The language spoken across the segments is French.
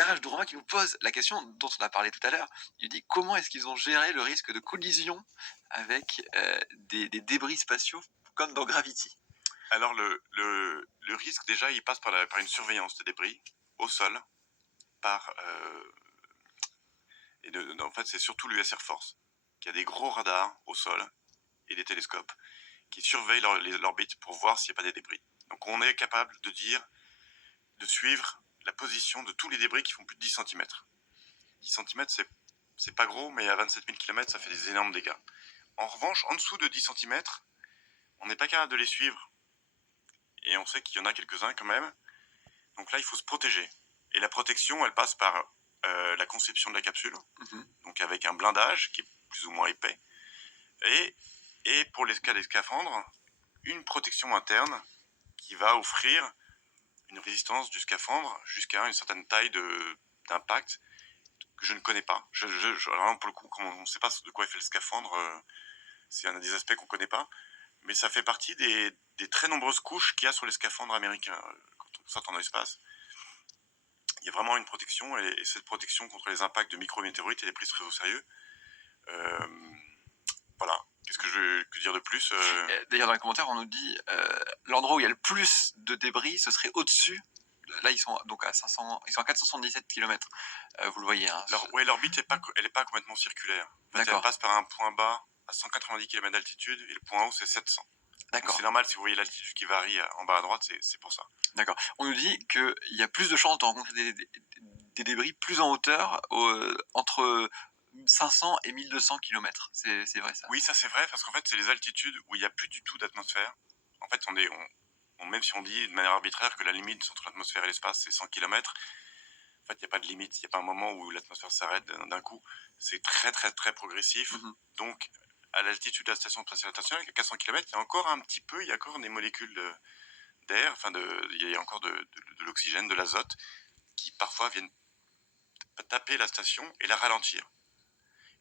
garage de Romain qui nous pose la question dont on a parlé tout à l'heure. Il dit comment est-ce qu'ils ont géré le risque de collision avec des débris spatiaux comme dans Gravity. Alors le risque déjà il passe par une surveillance des débris au sol en fait c'est surtout l'US Air Force qui a des gros radars au sol et des télescopes qui surveillent l'orbite pour voir s'il n'y a pas des débris. Donc on est capable de suivre la position de tous les débris qui font plus de 10 cm. 10 cm c'est pas gros, mais à 27 000 km ça fait des énormes dégâts. En revanche, en dessous de 10 cm, on n'est pas capable de les suivre. Et on sait qu'il y en a quelques-uns quand même. Donc là, il faut se protéger. Et la protection, elle passe par la conception de la capsule, donc avec un blindage qui est plus ou moins épais. Et pour les cas des scaphandres, une protection interne qui va offrir une résistance du scaphandre jusqu'à une certaine taille d'impact que je ne connais pas. Alors pour le coup, on ne sait pas de quoi est fait le scaphandre, c'est un des aspects qu'on ne connaît pas, mais ça fait partie des très nombreuses couches qu'il y a sur les scaphandres américains quand on sort en espace. Il y a vraiment une protection, et cette protection contre les impacts de micrométéorites, elle est prise très au sérieux. Voilà. Qu'est-ce que je peux dire de plus D'ailleurs, dans les commentaires, on nous dit l'endroit où il y a le plus de débris, ce serait au-dessus. Là, ils sont donc à 477 km. Vous le voyez. Hein, l'orbite elle est pas complètement circulaire. En fait, elle passe par un point bas à 190 km d'altitude et le point haut c'est 700. D'accord. Donc c'est normal si vous voyez l'altitude qui varie en bas à droite, c'est pour ça. D'accord. On nous dit qu'il y a plus de chances de rencontrer des débris plus en hauteur, entre 500 et 1200 km. C'est vrai ça? Oui, ça c'est vrai, parce qu'en fait c'est les altitudes où il n'y a plus du tout d'atmosphère. En fait, même si on dit de manière arbitraire que la limite entre l'atmosphère et l'espace c'est 100 km, en fait il n'y a pas de limite, il n'y a pas un moment où l'atmosphère s'arrête d'un coup. C'est très très très progressif. Donc à l'altitude de la station spatiale internationale, à 400 km, il y a encore des molécules d'air, il y a encore de l'oxygène, de l'azote, qui parfois viennent taper la station et la ralentir.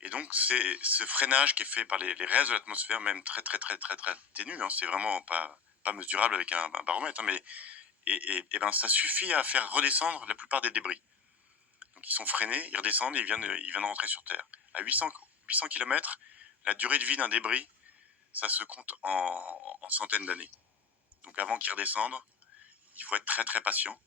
Et donc c'est ce freinage qui est fait par les restes de l'atmosphère, même très très très très très ténu, c'est vraiment pas mesurable avec un baromètre, mais ça suffit à faire redescendre la plupart des débris. Donc ils sont freinés, ils redescendent et ils viennent rentrer sur Terre. À 800 km, la durée de vie d'un débris, ça se compte en centaines d'années. Donc avant qu'ils redescendent, il faut être très très patient.